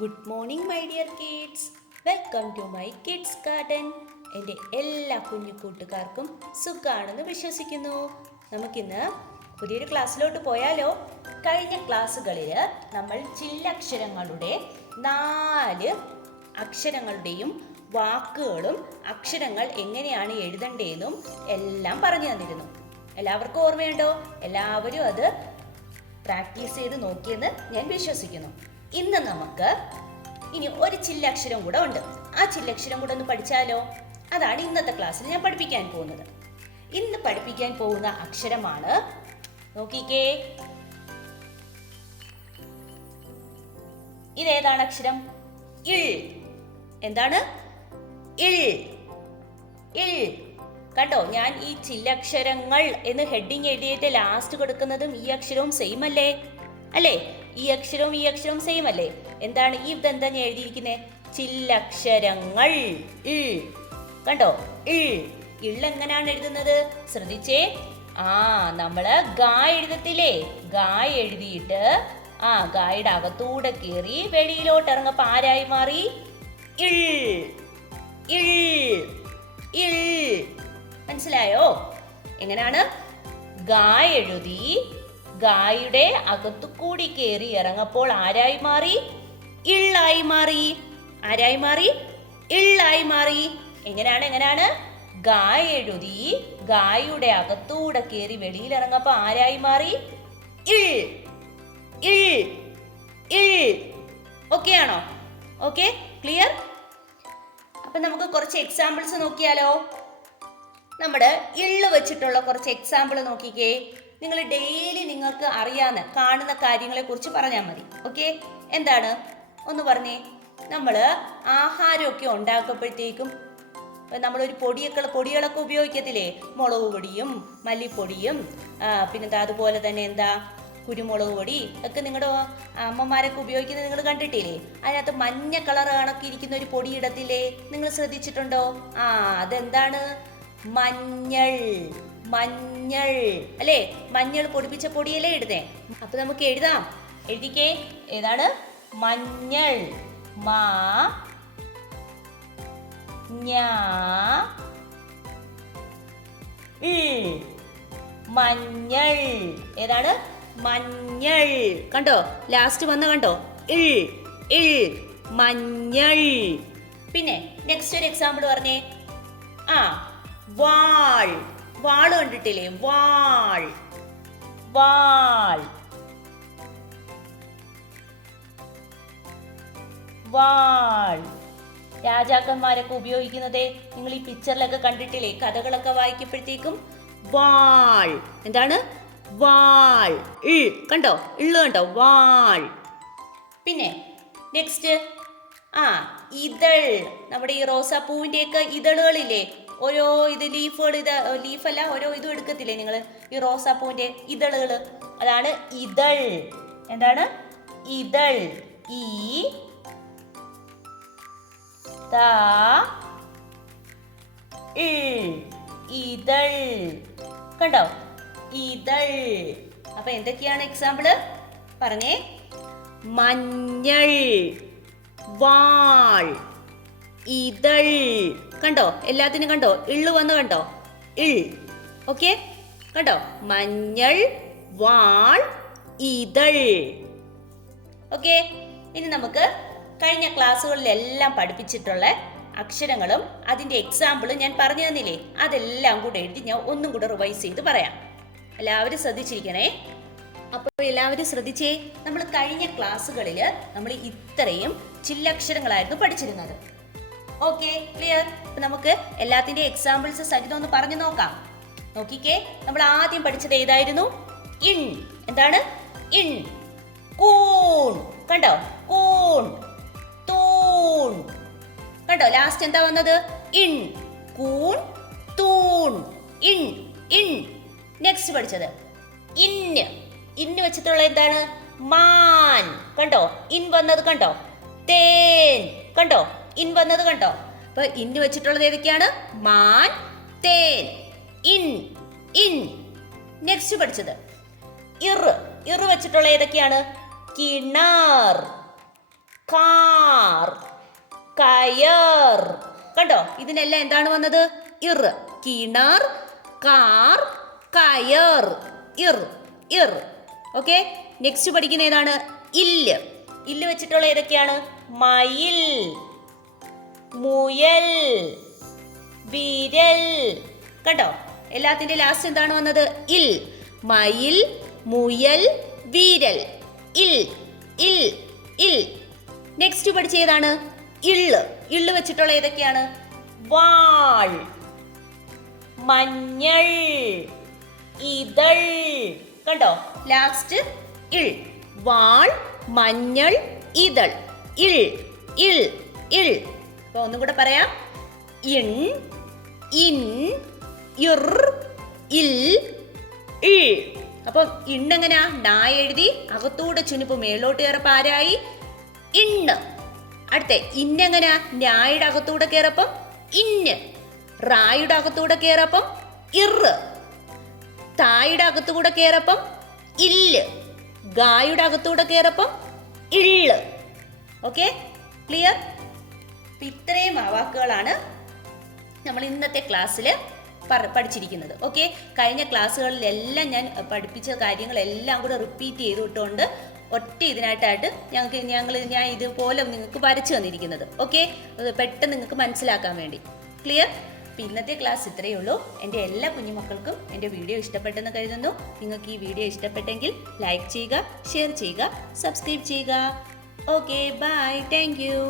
Good morning my dear kids. Welcome to my kids garden. എൻ്റെ എല്ലാ കുഞ്ഞു കൂട്ടുകാർക്കും സുഖമാണെന്ന് വിശ്വസിക്കുന്നു. നമുക്കിന്ന് പുതിയൊരു ക്ലാസ്സിലോട്ട് പോയാലോ? കഴിഞ്ഞ ക്ലാസ്സുകളിൽ നമ്മൾ ചില്ലക്ഷരങ്ങളുടെ 4 അക്ഷരങ്ങളുടെയും വാക്കുകളും അക്ഷരങ്ങൾ എങ്ങനെയാണ് എഴുതേണ്ടതെന്നും എല്ലാം പറഞ്ഞു തന്നിരുന്നു. എല്ലാവർക്കും ഓർമ്മയുണ്ടോ? എല്ലാവരും അത് പ്രാക്ടീസ് ചെയ്ത് നോക്കിയെന്ന് ഞാൻ വിശ്വസിക്കുന്നു. ഇന്ന് നമുക്ക് ഇനി ഒരു ചില്ലക്ഷരം കൂടെ ഉണ്ട്. ആ ചില്ലക്ഷരം കൂടെ ഒന്ന് പഠിച്ചാലോ? അതാണ് ഇന്നത്തെ ക്ലാസ്സിൽ ഞാൻ പഠിപ്പിക്കാൻ പോകുന്നത്. ഇന്ന് പഠിപ്പിക്കാൻ പോകുന്ന അക്ഷരമാണ്, നോക്കിക്കേ, ഇതേതാണ് അക്ഷരം? ഇൾ. എന്താണ്? ഇൾ. ഇൾ. കണ്ടോ, ഞാൻ ഈ ചില്ലക്ഷരങ്ങൾ എന്ന് ഹെഡിങ് എഴുതിയിട്ട് ലാസ്റ്റ് കൊടുക്കുന്നതും ഈ അക്ഷരവും സെയിം അല്ലേ? ഈ അക്ഷരവും സെയിം അല്ലേ? എന്താണ് ഇതെന്താ ഞാൻ എഴുതിയിരിക്കുന്നത്? ചില്ലക്ഷരങ്ങൾ. ഇൾ. കണ്ടോ, ഇൾ. ഇൾ എങ്ങനെയാണ് എഴുതുന്നത്? ശ്രദ്ധിച്ചേ. നമ്മള് ഗാ എഴുതത്തില്ലേ? ഗാ എഴുതിയിട്ട് ഗായുടെ അകത്തൂടെ കയറി വെളിയിലോട്ട് ഇറങ്ങപ്പോ ആരായി മാറി? ഇൾ. ഇൾ. ഇൾ. മനസ്സിലായോ? എങ്ങനെയാണ്? ഗാ എഴുതി ഗായുടെ അകത്തു കൂടി കയറി ഇറങ്ങപ്പോൾ ആരായി മാറി? ഇള്ളായി മാറി. ആരായി മാറി? ഇള്ളായി മാറി. എങ്ങനെയാണ്? ഗാ എഴുതി ഗായുടെ അകത്തൂടെ കയറി വെളിയിൽ ഇറങ്ങപ്പോ ആരായി മാറി? ഇൾ. ഇൾ. ഇൾ. ഓക്കെ ആണോ? Okay, clear? അപ്പൊ നമുക്ക് കുറച്ച് എക്സാമ്പിൾസ് നോക്കിയാലോ? നമ്മുടെ ഇള്ള് വെച്ചിട്ടുള്ള കുറച്ച് എക്സാമ്പിൾ നോക്കിക്കേ. നിങ്ങൾ ഡെയിലി നിങ്ങൾക്ക് അറിയാവുന്ന കാണുന്ന കാര്യങ്ങളെ കുറിച്ച് പറഞ്ഞാൽ മതി. ഓക്കെ, എന്താണ്? ഒന്ന് പറഞ്ഞേ. നമ്മൾ ആഹാരമൊക്കെ ഉണ്ടാക്കുമ്പോഴത്തേക്കും നമ്മളൊരു പൊടികളൊക്കെ ഉപയോഗിക്കത്തില്ലേ? മുളക് പൊടിയും മല്ലിപ്പൊടിയും പിന്നെന്താ, അതുപോലെ തന്നെ എന്താ, കുരുമുളക് പൊടി ഒക്കെ നിങ്ങളുടെ അമ്മമാരൊക്കെ ഉപയോഗിക്കുന്നത് നിങ്ങൾ കണ്ടിട്ടില്ലേ? അതിനകത്ത് മഞ്ഞ കളർ കണക്കി ഇരിക്കുന്ന ഒരു പൊടി ഇടത്തില്ലേ? നിങ്ങൾ ശ്രദ്ധിച്ചിട്ടുണ്ടോ? അതെന്താണ്? മഞ്ഞൾ. മഞ്ഞൾ അല്ലേ? മഞ്ഞൾ പൊടിപ്പിച്ച പൊടിയല്ലേ ഇടുന്നേ? അപ്പൊ നമുക്ക് എഴുതാം. എഴുതിക്കേ. ഏതാണ്? മഞ്ഞൾ. മാ ഞാ ഇൾ. മഞ്ഞൾ. ഏതാണ്? മഞ്ഞൾ. കണ്ടോ, ലാസ്റ്റ് വന്ന കണ്ടോ? ഇൾ. ഇൾ. മഞ്ഞൾ. പിന്നെ നെക്സ്റ്റ് ഒരു എക്സാമ്പിൾ പറഞ്ഞേ. വാൾ. വാള് കണ്ടിട്ടില്ലേ? വാൾ. വാൾ. വാൾ. രാജാക്കന്മാരൊക്കെ ഉപയോഗിക്കുന്നത് നിങ്ങൾ ഈ പിക്ചറിലൊക്കെ കണ്ടിട്ടില്ലേ? കഥകളൊക്കെ വായിക്കപ്പോഴത്തേക്കും വാൾ. എന്താണ്? വാൾ. ഇൾ. കണ്ടോ? ഇള്ളു കണ്ടോ? വാൾ. പിന്നെ നെക്സ്റ്റ് ഇതൾ. നമ്മുടെ ഈ റോസാപ്പൂവിന്റെ ഒക്കെ ഇതളുകളില്ലേ? ഓരോ ലീഫുകൾ, ലീഫല്ല, ഓരോ ഇതും എടുക്കത്തില്ലേ നിങ്ങൾ? ഈ റോസാപ്പൂവിന്റെ ഇതളുകൾ, അതാണ് ഇതൾ. എന്താണ്? ഇതൾ. ഈ താ ഇൾ. ഇതൾ. കണ്ടോ? ഇതൾ. അപ്പൊ എന്തൊക്കെയാണ് എക്സാമ്പിള് പറഞ്ഞേ? മഞ്ഞൾ, വാൾ, ഇതൾ. കണ്ടോ? എല്ലാത്തിനും കണ്ടോ? ഇള്ളു വന്ന് കണ്ടോ? ഇൾ. ഓക്കെ, കണ്ടോ? മഞ്ഞൾ, വാൾ, ഇതൾ. ഓക്കെ, ഇനി നമുക്ക് കഴിഞ്ഞ ക്ലാസ്സുകളിലെല്ലാം പഠിപ്പിച്ചിട്ടുള്ള അക്ഷരങ്ങളും അതിൻ്റെ എക്സാമ്പിളും ഞാൻ പറഞ്ഞു തന്നില്ലേ? അതെല്ലാം കൂടെ എഴുതി ഞാൻ ഒന്നും കൂടെ റിവൈസ് ചെയ്ത് പറയാം. എല്ലാവരും ശ്രദ്ധിച്ചിരിക്കണേ. അപ്പോൾ എല്ലാവരും ശ്രദ്ധിച്ചേ. നമ്മൾ കഴിഞ്ഞ ക്ലാസ്സുകളിൽ നമ്മൾ ഇത്രയും ചില്ലക്ഷരങ്ങളായിരുന്നു പഠിച്ചിരുന്നത്. Okay, clear? അപ്പൊ നമുക്ക് എല്ലാത്തിന്റെ എക്സാമ്പിൾസ് സഹിതം ഒന്ന് പറഞ്ഞു നോക്കാം. നോക്കിക്കേ, നമ്മൾ ആദ്യം പഠിച്ചത് ഏതായിരുന്നു? ഇൺ. എന്താണ്? ഇൺ. കൂൺ. കണ്ടോ? കൂൺ. തൂൺ. കണ്ടോ? ലാസ്റ്റ് എന്താ വന്നത്? ഇൺ. കൂൺ, തൂൺ. ഇൺ. ഇൺ. നെക്സ്റ്റ് പഠിച്ചത് ഇന്ന്. ഇന്ന് വെച്ചിട്ടുള്ള എന്താണ്? മാൻ. കണ്ടോ? ഇൻ വന്നത് കണ്ടോ? തേൻ. കണ്ടോ? ഇൻ വന്നത് കണ്ടോ? അപ്പൊ ഇന്ന് വെച്ചിട്ടുള്ളത് ഏതൊക്കെയാണ്? മാൻ, തേൻ. ഇൻ. ഇൻ. നെക്സ്റ്റ് പഠിച്ചത് ഇറ്. ഇറ് വെച്ചിട്ടുള്ള ഏതൊക്കെയാണ്? കിണർ, കാ കയർ. കണ്ടോ, ഇതിനെല്ലാം എന്താണ് വന്നത്? ഇർ. കിണർ, കാർ, കയർ, ഇർ, ഇർ. ഓക്കെ, നെക്സ്റ്റ് പഠിക്കുന്ന ഏതാണ്? ഇല്ല്. ഇല്ല് വെച്ചിട്ടുള്ള ഏതൊക്കെയാണ്? മയിൽ, മുയൽ, വിരൽ. കണ്ടോ, എല്ലാത്തിന്റെ ലാസ്റ്റ് എന്താണ് വന്നത്? ഇൽ. മയിൽ, മുയൽ, വിരൽ. ഇൽ, ഇൽ, ഇൽ. നെക്സ്റ്റ് പഠിച്ച ഏതാണ്? ഇള്ള്. ഇള്ള് വെച്ചിട്ടുള്ള ഏതൊക്കെയാണ്? വാൾ, മഞ്ഞൾ, ഇതൾ. കണ്ടോ, ലാസ്റ്റ് ഇൾ. വാൾ, മഞ്ഞൾ, ഇതൾ. ഇൾ, ഇൾ, ഇൾ. അപ്പൊ ഒന്നും കൂടെ പറയാം. ഇൻ, ഇൻ, ഇർ, ഇൽ, ഇൾ. അപ്പൊ ഇണ്ണെങ്ങനാ? നാ എഴുതി അകത്തൂടെ ചുനിപ്പ് മേലോട്ട് കയറപ്പോ ആരായി? ഇണ്ണ്. അടുത്ത ഇന്നെങ്ങനാ? ഞായുടെ അകത്തൂടെ കയറപ്പം ഇന്ന്. റായുടെ അകത്തൂടെ കയറപ്പം ഇറ്. തായുടെ അകത്തൂടെ കയറപ്പം ഇല്ല്. ഗായുടെ അകത്തൂടെ കയറപ്പം ഇള്ള്. Okay, clear? ഇത്രയും വാക്കുകളാണ് നമ്മൾ ഇന്നത്തെ ക്ലാസ്സിൽ പഠിച്ചിരിക്കുന്നത്. ഓക്കെ, കഴിഞ്ഞ ക്ലാസ്സുകളിലെല്ലാം ഞാൻ പഠിപ്പിച്ച കാര്യങ്ങളെല്ലാം കൂടെ റിപ്പീറ്റ് ചെയ്തിട്ടുണ്ട് ഒറ്റ ഇതിനായിട്ടായിട്ട് ഞാൻ ഇതുപോലെ നിങ്ങൾക്ക് വരച്ചു തന്നിരിക്കുന്നത്. ഓക്കെ, പെട്ടെന്ന് നിങ്ങൾക്ക് മനസ്സിലാക്കാൻ വേണ്ടി. ക്ലിയർ? അപ്പം ഇന്നത്തെ ക്ലാസ് ഇത്രയേ ഉള്ളൂ. എൻ്റെ എല്ലാ കുഞ്ഞുമക്കൾക്കും എൻ്റെ വീഡിയോ ഇഷ്ടപ്പെട്ടെന്ന് കരുതുന്നു. നിങ്ങൾക്ക് ഈ വീഡിയോ ഇഷ്ടപ്പെട്ടെങ്കിൽ ലൈക്ക് ചെയ്യുക, ഷെയർ ചെയ്യുക, സബ്സ്ക്രൈബ് ചെയ്യുക. Okay, bye, thank U.